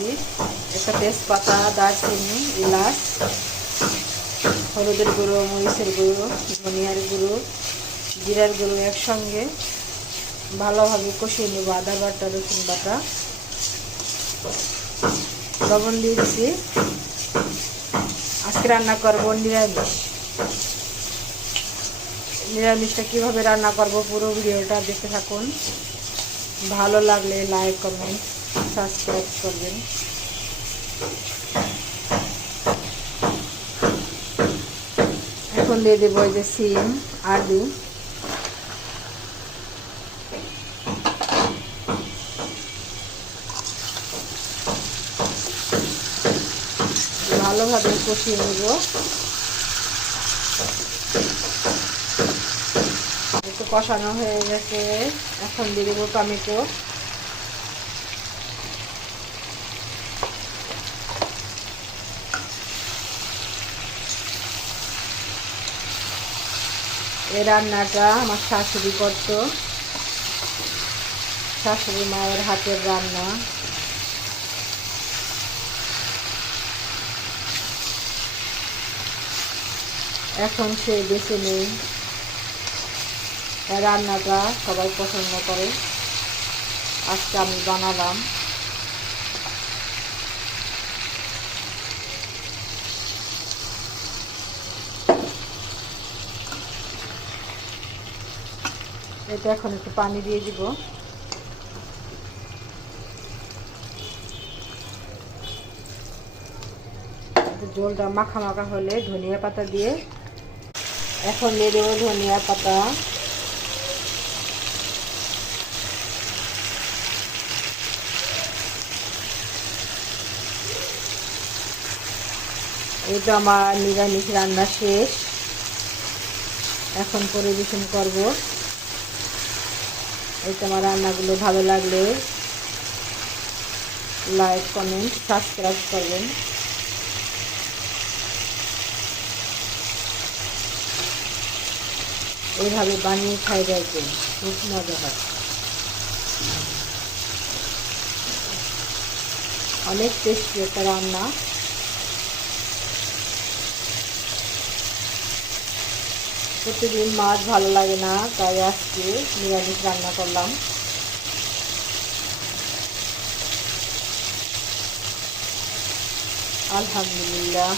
দিচ্ছি একটা তেজপাতা, দারচিনি, এলাচ, হলুদের গুঁড়ো, মরিচের গুঁড়ো, ধনিয়ার গুঁড়ো, জিরার গুঁড়ো একসঙ্গে ভালোভাবে কষিয়ে নেব। আদা বাটা, রসুন বাটা, লবণ দিয়েছি। আজকে রান্না করব নিরামিষ। নিরামিষটা কীভাবে রান্না করব পুরো ভিডিওটা দেখতে থাকুন। ভালো লাগলে লাইক, কমেন্ট, সাবস্ক্রাইব করবেন। এখন দিয়ে দেবো এই যে সিম, আলু, ভালোভাবে কষিয়ে নেব। একটু কষানো হয়ে গেছে, এখন দিয়ে দেবো টমেটো। এই রান্নাটা আমার শাশুড়ি করতো, শাশুড়ি মায়ের হাতের রান্না। এখন সে বেঁচে নেই। রান্নাটা সবাই পছন্দ করে, আজকে আমি বানালাম। এটা এখন একটু পানি দিয়ে দিব। ঝোলটা মাখা মাখা হলে ধনিয়া পাতা দিয়ে, এখন দিয়ে দেবো ধনিয়া পাতা, এটা আমার নিরামিষ রান্না শেষ। এখন পরিবেশন করব। এটা আমার রান্নাগুলো ভালো লাগলে লাইক, কমেন্ট, সাবস্ক্রাইব করবেন। এইভাবে বানিয়ে খাই দেখবেন, খুব মজা হয়। অনেক টেস্টি একটা রান্না। প্রতিদিন মাছ ভালো লাগে না, তাই আজকে নিরামিষ রান্না করলাম। আলহামদুলিল্লাহ।